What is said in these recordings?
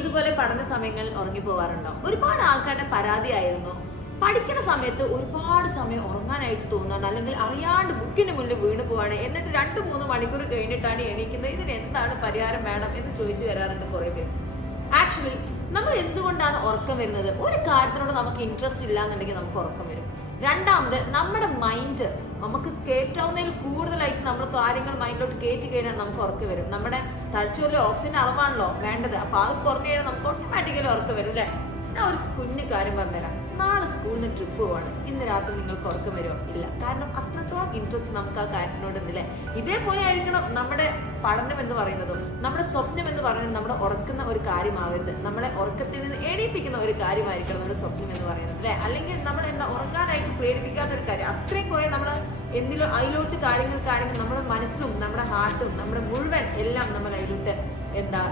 ഇതുപോലെ പഠന സമയങ്ങളിൽ ഉറങ്ങിപ്പോവാറുണ്ടോ? ഒരുപാട് ആൾക്കാരുടെ പരാതിയായിരുന്നു പഠിക്കുന്ന സമയത്ത് ഒരുപാട് സമയം ഉറങ്ങാനായിട്ട് തോന്നുകയാണ്, അല്ലെങ്കിൽ അറിയാണ്ട് ബുക്കിന് മുന്നിൽ വീണ് പോവാണ്, എന്നിട്ട് 2-3 മണിക്കൂർ കഴിഞ്ഞിട്ടാണ് എണീക്കുന്നത്. ഇതിന് എന്താണ് പരിഹാരം വേണം എന്ന് ചോദിച്ചു വരാറുണ്ട് കുറേ പേര്. ആക്ച്വലി നമ്മൾ എന്തുകൊണ്ടാണ് ഉറക്കം വരുന്നത്? ഒരു കാര്യത്തിനോട് നമുക്ക് ഇൻട്രസ്റ്റ് ഇല്ല എന്നുണ്ടെങ്കിൽ നമുക്ക് ഉറക്കം വരും. രണ്ടാമത്, നമ്മുടെ മൈൻഡ് നമുക്ക് കയറ്റാവുന്നതിൽ കൂടുതലായിട്ട് നമ്മൾ കാര്യങ്ങൾ മൈൻഡിലോട്ട് കയറ്റി കഴിഞ്ഞാൽ നമുക്ക് ഉറക്കം വരും. നമ്മുടെ തലച്ചോറിൽ ഓക്സിജന്റെ അളവാണല്ലോ വേണ്ടത്. അപ്പൊ അത് കുറഞ്ഞു കഴിഞ്ഞാൽ നമുക്ക് ഓട്ടോമാറ്റിക്കലി ഉറക്കം വരും അല്ലേ? ഞാൻ ഒരു കുഞ്ഞു കാര്യം പറഞ്ഞുതരാം. നാളെ സ്കൂളിൽ നിന്ന് ട്രിപ്പ് പോവാണ്, ഇന്ന് രാത്രി നിങ്ങൾക്ക് ഉറക്കം വരുമോ? ഇല്ല. കാരണം അത്രത്തോളം ഇൻട്രസ്റ്റ് നമുക്ക് ആ കാര്യത്തിനോട് ഉണ്ടല്ലേ. ഇതേപോലെ ആയിരിക്കണം നമ്മുടെ പഠനം എന്ന് പറയുന്നതും നമ്മുടെ സ്വപ്നം എന്ന് പറയുന്നത്. നമ്മുടെ ഉറക്കുന്ന ഒരു കാര്യമാവരുത്, നമ്മളെ ഉറക്കത്തിൽ നിന്ന് എണീപ്പിക്കുന്ന ഒരു കാര്യമായിരിക്കണം നമ്മുടെ സ്വപ്നം എന്ന് പറയുന്നത് അല്ലേ. അല്ലെങ്കിൽ നമ്മൾ എന്താ ഉറങ്ങാനായിട്ട് പ്രേരിപ്പിക്കാത്ത ഒരു കാര്യം, അത്രയും കുറെ നമ്മൾ എന്തിലോ അതിലോട്ട് കാര്യങ്ങൾ നമ്മുടെ മനസ്സും നമ്മുടെ ഹാർട്ടും നമ്മുടെ മുഴുവൻ എല്ലാം നമ്മൾ അതിലോട്ട് എന്താ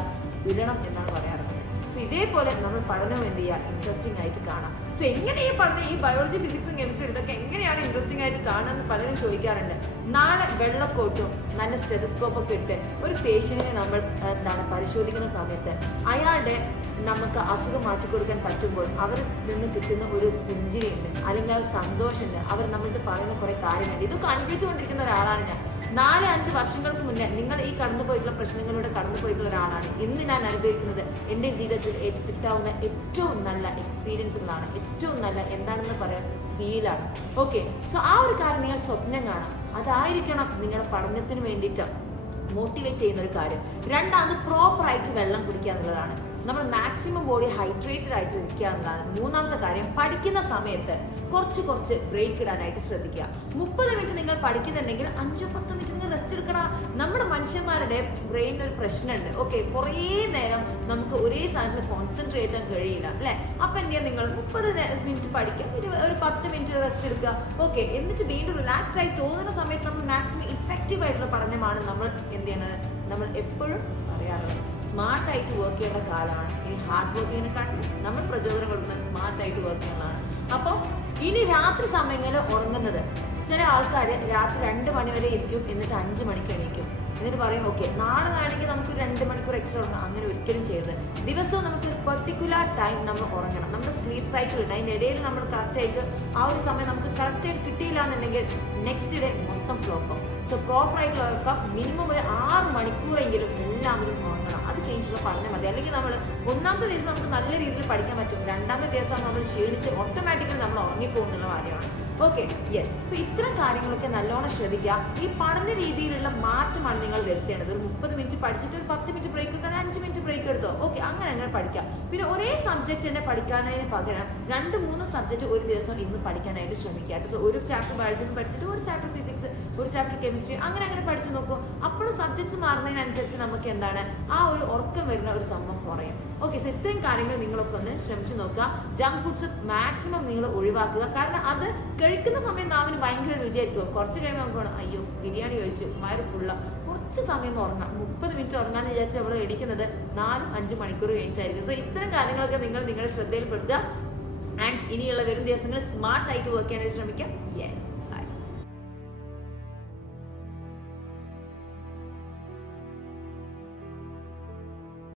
ഇടണം എന്നാണ് പറയാറുള്ളത്. സോ ഇതേപോലെ നമ്മൾ പഠനം എന്ത് ചെയ്യുക, ഇൻട്രസ്റ്റിംഗ് ആയിട്ട് കാണാം. സോ എങ്ങനെ ഈ പഠനം, ഈ ബയോളജി ഫിസിക്സും കെമിസ്ട്രി ഇതൊക്കെ എങ്ങനെയാണ് ഇൻട്രസ്റ്റിംഗ് ആയിട്ട് കാണുന്നത് പലരും ചോദിക്കാറുണ്ട്. നാളെ വെള്ളക്കോട്ടും നല്ല സ്റ്റെതസ്കോപ്പൊക്കെ ഇട്ട് ഒരു പേഷ്യന്റിനെ നമ്മൾ പരിശോധിക്കുന്ന സമയത്ത് അയാളുടെ നമുക്ക് അസുഖം മാറ്റിക്കൊടുക്കാൻ പറ്റുമ്പോൾ അവരിൽ നിന്ന് കിട്ടുന്ന ഒരു പുഞ്ചിരിയുണ്ട്, അല്ലെങ്കിൽ ആ ഒരു സന്തോഷമുണ്ട്, അവർ നമ്മൾക്ക് പറയുന്ന കുറെ കാര്യങ്ങളുണ്ട്. ഇതൊക്കെ അനുഭവിച്ചുകൊണ്ടിരിക്കുന്ന ഒരാളാണ് ഞാൻ. 4-5 വർഷങ്ങൾക്ക് മുന്നേ നിങ്ങൾ ഈ കടന്നുപോയിട്ടുള്ള പ്രശ്നങ്ങളിലൂടെ കടന്നുപോയിട്ടുള്ള ഒരാളാണ്. ഇന്ന് ഞാൻ അനുഭവിക്കുന്നത് എൻ്റെ ജീവിതത്തിൽ കിട്ടാവുന്ന ഏറ്റവും നല്ല എക്സ്പീരിയൻസുകളാണ്, ഏറ്റവും നല്ല എന്താണെന്ന് പറയാൻ ഫീലാണ്. ഓക്കെ, സോ ആ ഒരു കാര്യം നിങ്ങൾ സ്വപ്നം കാണാം, അതായിരിക്കണം നിങ്ങളുടെ പഠനത്തിന് വേണ്ടിയിട്ട് മോട്ടിവേറ്റ് ചെയ്യുന്ന ഒരു കാര്യം. രണ്ടാമത്, പ്രോപ്പറായിട്ട് വെള്ളം കുടിക്കുക എന്നുള്ളതാണ്. നമ്മൾ മാക്സിമം ബോഡി ഹൈഡ്രേറ്റഡ് ആയിട്ട് ഇരിക്കുക എന്നുള്ളതാണ്. മൂന്നാമത്തെ കാര്യം, പഠിക്കുന്ന സമയത്ത് കുറച്ച് ബ്രേക്ക് ഇടാനായിട്ട് ശ്രദ്ധിക്കുക. 30 മിനിറ്റ് നിങ്ങൾ പഠിക്കുന്നുണ്ടെങ്കിൽ 5-10 മിനിറ്റ് നിങ്ങൾ റെസ്റ്റ് എടുക്കണം. നമ്മുടെ മനുഷ്യന്മാരുടെ ബ്രെയിനിൽ ഒരു പ്രശ്നമുണ്ട്. ഓക്കെ, കുറേ നേരം നമുക്ക് ഒരേ സാധനത്തിൽ കോൺസെൻട്രേറ്റ് ചെയ്യാൻ കഴിയില്ല അല്ലെ. അപ്പൊ എന്ത് ചെയ്യാം, നിങ്ങൾ 30 മിനിറ്റ് പഠിക്കുക, ഒരു 10 മിനിറ്റ് റെസ്റ്റ് എടുക്കുക. ഓക്കെ, എന്നിട്ട് വീണ്ടും റിലാക്സ്ഡ് ആയി തോന്നുന്ന സമയത്ത് നമ്മൾ മാക്സിമം ഇഫക്റ്റീവ് ആയിട്ടുള്ള പഠനമാണ് നമ്മൾ എന്ത് ചെയ്യുന്നത്, നമ്മൾ എപ്പോഴും പറയാറുള്ളത്. സ്മാർട്ടായിട്ട് വർക്ക് ചെയ്യേണ്ട കാലമാണ് ഇനി. ഹാർഡ് വർക്ക് ചെയ്യുന്നതിനെക്കാട്ടും നമ്മൾ പ്രചോദനം കൊടുക്കുന്നത് സ്മാർട്ടായിട്ട് വർക്ക് ചെയ്യുന്നതാണ്. അപ്പോൾ ഇനി രാത്രി സമയങ്ങളിൽ ഉറങ്ങുന്നത്, ചില ആൾക്കാർ രാത്രി 2 മണി വരെ ഇരിക്കും, എന്നിട്ട് 5 മണിക്ക് എണീക്കും. എന്നിട്ട് പറയും ഓക്കെ നാളെ നാണെങ്കിൽ നമുക്ക് 2 മണിക്കൂർ എക്സ്ട്രാ ഉറങ്ങാം. അങ്ങനെ ഒരിക്കലും ചെയ്യരുത്. ദിവസവും നമുക്ക് ഒരു പെർട്ടിക്കുലർ ടൈം നമ്മൾ ഉറങ്ങണം. നമ്മുടെ സ്ലീപ്പ് സൈക്കിൾ ഉണ്ട്, അതിൻ്റെ ഇടയിൽ നമ്മൾ കറക്റ്റായിട്ട് ആ ഒരു സമയം നമുക്ക് കറക്റ്റായിട്ട് കിട്ടിയില്ല എന്നുണ്ടെങ്കിൽ നെക്സ്റ്റ് ഡേ മൊത്തം ഫ്ലോപ്പാവും. സോ പ്രോപ്പറായിട്ടുള്ള ഉറക്കം മിനിമം ഒരു 6 മണിക്കൂറെങ്കിലും എല്ലാവരും ഉറങ്ങണം. അത് കഴിഞ്ഞിട്ടുള്ള പഠനം മതി. അല്ലെങ്കിൽ നമ്മൾ ഒന്നാമത്തെ ദിവസം നമുക്ക് നല്ല രീതിയിൽ പഠിക്കാൻ പറ്റും, രണ്ടാമത്തെ ദിവസം നമ്മൾ ക്ഷീണിച്ച് ഓട്ടോമാറ്റിക്കലി നമ്മൾ ഉറങ്ങിപ്പോകുന്നുള്ള കാര്യമാണ്. Okay, yes. അപ്പൊ ഇത്തരം കാര്യങ്ങളൊക്കെ നല്ലോണം ശ്രദ്ധിക്കുക. ഈ പഠന രീതിയിലുള്ള മാറ്റമാണ് നിങ്ങൾ വരുത്തേണ്ടത്. ഒരു 30 മിനിറ്റ് പഠിച്ചിട്ട് ഒരു 10 മിനിറ്റ് ബ്രേക്ക് എടുത്താൽ 5 മിനിറ്റ് ബ്രേക്ക് എടുത്തോ. ഓക്കെ, അങ്ങനെ പഠിക്കാം. പിന്നെ ഒരേ സബ്ജക്റ്റ് തന്നെ പഠിക്കാനതിന് പകരം 2-3 സബ്ജക്റ്റ് ഒരു ദിവസം ഇന്ന് പഠിക്കാനായിട്ട് ശ്രമിക്കുക. സോ ഒരു ചാപ്റ്റർ ബയോളജി പഠിച്ചിട്ട് ഒരു ചാപ്റ്റർ ഫിസിക്സ്, ഒരു ചാപ്റ്റർ കെമിസ്ട്രി, അങ്ങനെ പഠിച്ചു നോക്കൂ. അപ്പോഴും സബ്ജക്ട്സ് മാറുന്നതിനനുസരിച്ച് നമുക്ക് എന്താണ് ആ ഒരു ഉറക്കം വരുന്ന ഒരു സംഭവം കുറയും. ഓക്കെ, സോ ഇത്രയും കാര്യങ്ങൾ നിങ്ങളൊക്കെ ഒന്ന് ശ്രമിച്ചു നോക്കുക. ജങ്ക് ഫുഡ്സ് മാക്സിമം നിങ്ങൾ ഒഴിവാക്കുക. കാരണം അത് കഴിക്കുന്ന സമയം നാവിന് ഭയങ്കര രുചിയായിരിക്കും. കുറച്ച് കഴിയുമ്പോൾ നമുക്ക് വേണം അയ്യോ ബിരിയാണി കഴിച്ചു, വയറ് ഫുള്ള. കുറച്ച് സമയം ഒന്ന് ഉറങ്ങാം. 30 മിനിറ്റ് ഉറങ്ങാന്ന് വിചാരിച്ച് നമ്മൾ എണീക്കുന്നത് 4-5 മണിക്കൂർ കഴിഞ്ഞായിരിക്കും. സോ ഇത്തരം കാര്യങ്ങളൊക്കെ നിങ്ങൾ നിങ്ങളുടെ ശ്രദ്ധയിൽപ്പെടുത്തുക. ആൻഡ് ഇനിയുള്ള വരും ദിവസങ്ങളിൽ സ്മാർട്ടായിട്ട് വർക്ക് ചെയ്യാനായിട്ട് ശ്രമിക്കാം. യെസ്.